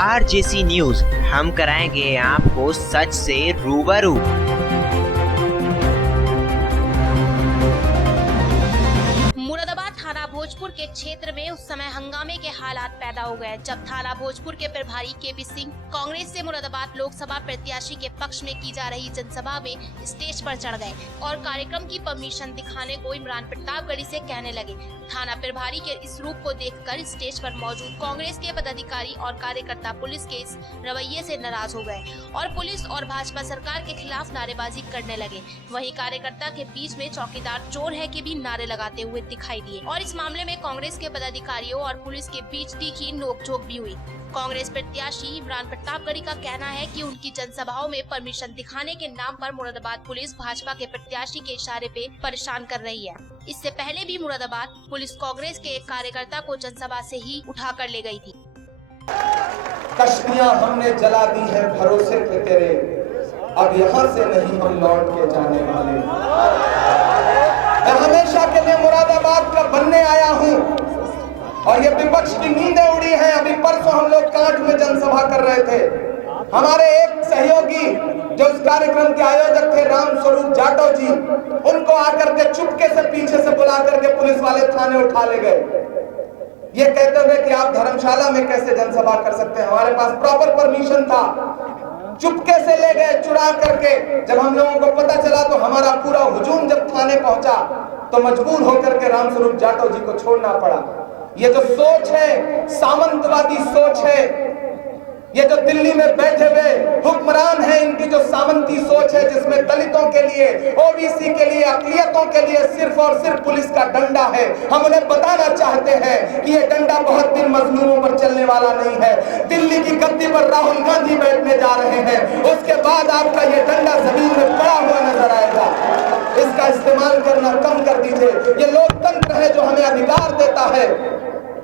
RJC news, हम कराएंगे आपको सच से रूबरू। मुरादाबाद थाना भोजपुर के क्षेत्र में उस समय हंगामे के हालात पैदा हो गए जब थाना भोजपुर के प्रभारी केपी सिंह कांग्रेस से मुरादाबाद लोकसभा प्रत्याशी के पक्ष में की जा रही जनसभा में स्टेज पर चढ़ गए और कार्यक्रम की परमिशन दिखाने को इमरान प्रतापगढ़ी से कहने लगे। थाना प्रभारी के इस रूप को देखकर स्टेज पर मौजूद कांग्रेस के पदाधिकारी और कार्यकर्ता पुलिस के इस रवैये से नाराज हो गए और पुलिस और भाजपा सरकार के खिलाफ नारेबाजी करने लगे। वहीं कार्यकर्ता के बीच में चौकीदार चोर है के भी नारे लगाते हुए दिखाई दिए और इस मामले में कांग्रेस के पदाधिकारियों और पुलिस के बीच तीखी नोकझोंक भी हुई। कांग्रेस प्रत्याशी इमरान प्रतापगढ़ी का कहना है कि उनकी जनसभाओं में परमिशन दिखाने के नाम पर मुरादाबाद पुलिस भाजपा के प्रत्याशी के इशारे पे परेशान कर रही है। इससे पहले भी मुरादाबाद पुलिस कांग्रेस के एक कार्यकर्ता को जनसभा से ही उठा कर ले गई थी। कश्तियां हमने जला दी है भरोसे पे तेरे, अब यहाँ से नहीं हम लौट के जाने वाले। मैं हमेशा के लिए मुरादाबाद का बनने आया हूँ और ये विपक्ष की नींदें उड़ी हैं। अभी परसों हम लोग कांट में जनसभा कर रहे थे। हमारे एक सहयोगी जो उस कार्यक्रम के आयोजक थे राम स्वरूप जाटव जी, उनको आकर के चुपके से पीछे से बुला करके पुलिस वाले थाने उठा ले गए, ये कहते हुए कि आप धर्मशाला में कैसे जनसभा कर सकते हैं, हमारे पास प्रॉपर परमिशन था। चुपके से ले गए चुरा करके। जब हम लोगों को पता चला तो हमारा पूरा हुजूम जब थाने पहुंचा तो मजबूर होकर के राम स्वरूप जाटव जी को छोड़ना पड़ा। ये जो सोच है, सामंतवादी सोच है, ये जो दिल्ली में बैठे हुए हुक्मरान हैं, इनकी जो सामंती सोच है जिसमें दलितों के लिए, ओबीसी के लिए, अक़लियतों के लिए सिर्फ और सिर्फ पुलिस का डंडा है। हम उन्हें बताना चाहते हैं कि ये डंडा बहुत दिन मजलूमों पर चलने वाला नहीं है। दिल्ली की गद्दी पर राहुल गांधी बैठने जा रहे हैं, उसके बाद आपका ये डंडा जमीन में पड़ा हुआ नजर आएगा। इसका इस्तेमाल करना कम कर दीजिए। ये लोकतंत्र है जो हमें अधिकार देता है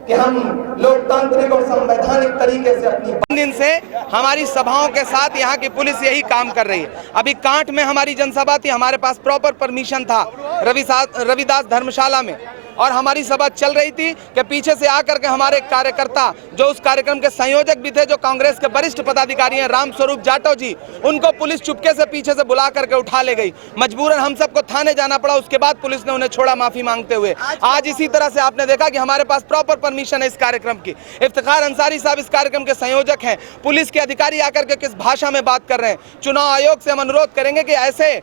कि हम लोकतांत्रिक और संवैधानिक तरीके से अपनी दिन से हमारी सभाओं के साथ यहाँ की पुलिस यही काम कर रही है। अभी कांट में हमारी जनसभा थी, हमारे पास प्रॉपर परमिशन था रविदास धर्मशाला में, और हमारी सभा चल रही थी कि पीछे से आकर के हमारे कार्यकर्ता जो उस कार्यक्रम के संयोजक भी थे, जो कांग्रेस के वरिष्ठ पदाधिकारी हैं राम स्वरूप जाटव जी, उनको पुलिस चुपके से पीछे से बुला करके उठा ले गई। मजबूरन हम सबको थाने जाना पड़ा, उसके बाद पुलिस ने उन्हें छोड़ा माफी मांगते हुए। आज इसी तरह से आपने देखा कि हमारे पास प्रॉपर परमिशन है इस कार्यक्रम की। इफ्तिखार अंसारी साहब इस कार्यक्रम के संयोजक हैं। पुलिस के अधिकारी आकर के किस भाषा में बात कर रहे हैं। चुनाव आयोग से हम अनुरोध करेंगे कि ऐसे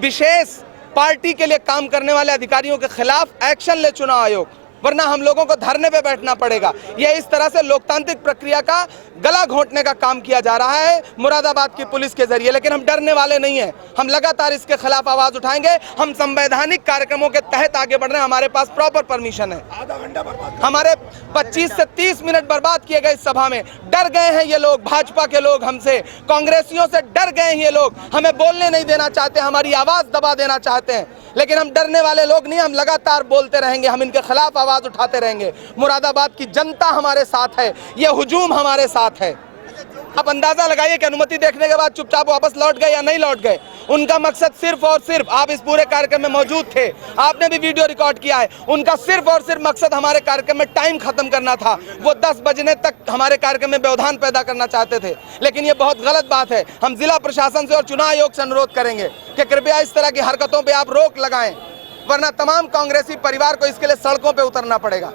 विशेष पार्टी के लिए काम करने वाले अधिकारियों के खिलाफ एक्शन ले चुनाव आयोग, वरना हम लोगों को धरने पे बैठना पड़ेगा। ये इस तरह से लोकतांत्रिक प्रक्रिया का गला घोंटने का काम किया जा रहा है मुरादाबाद की पुलिस के जरिए। लेकिन हम डरने वाले नहीं हैं, हम लगातार इसके खिलाफ आवाज उठाएंगे। हम संवैधानिक कार्यक्रमों के तहत आगे बढ़ रहे हैं, हमारे पास प्रॉपर परमिशन है। आधा घंटा हमारे 25 से 30 मिनट बर्बाद किए गए इस सभा में। डर गए हैं ये लोग, भाजपा के लोग हमसे, कांग्रेसियों से डर गए हैं ये लोग। हमें बोलने नहीं देना चाहते, हमारी आवाज दबा देना चाहते हैं, लेकिन हम डरने वाले लोग नहीं। हम लगातार बोलते रहेंगे, हम इनके खिलाफ आवाज उठाते रहेंगे। मुरादाबाद की जनता हमारे साथ है, ये हुजूम हमारे साथ है। आप अंदाजा लगाइए कि अनुमति देखने के बाद चुपचाप वापस लौट गए या नहीं लौट गए। उनका मकसद सिर्फ और सिर्फ, आप इस पूरे कार्यक्रम में मौजूद थे, आपने भी वीडियो रिकॉर्ड किया है, उनका सिर्फ और सिर्फ मकसद हमारे कार्यक्रम में टाइम खत्म करना था। वो 10 बजने तक हमारे कार्यक्रम में व्यवधान पैदा करना चाहते थे, लेकिन ये बहुत गलत बात है। हम जिला प्रशासन से और चुनाव आयोग से अनुरोध करेंगे कि कृपया इस तरह की हरकतों पर आप रोक लगाएं, वरना तमाम कांग्रेसी परिवार को इसके लिए सड़कों पर उतरना पड़ेगा।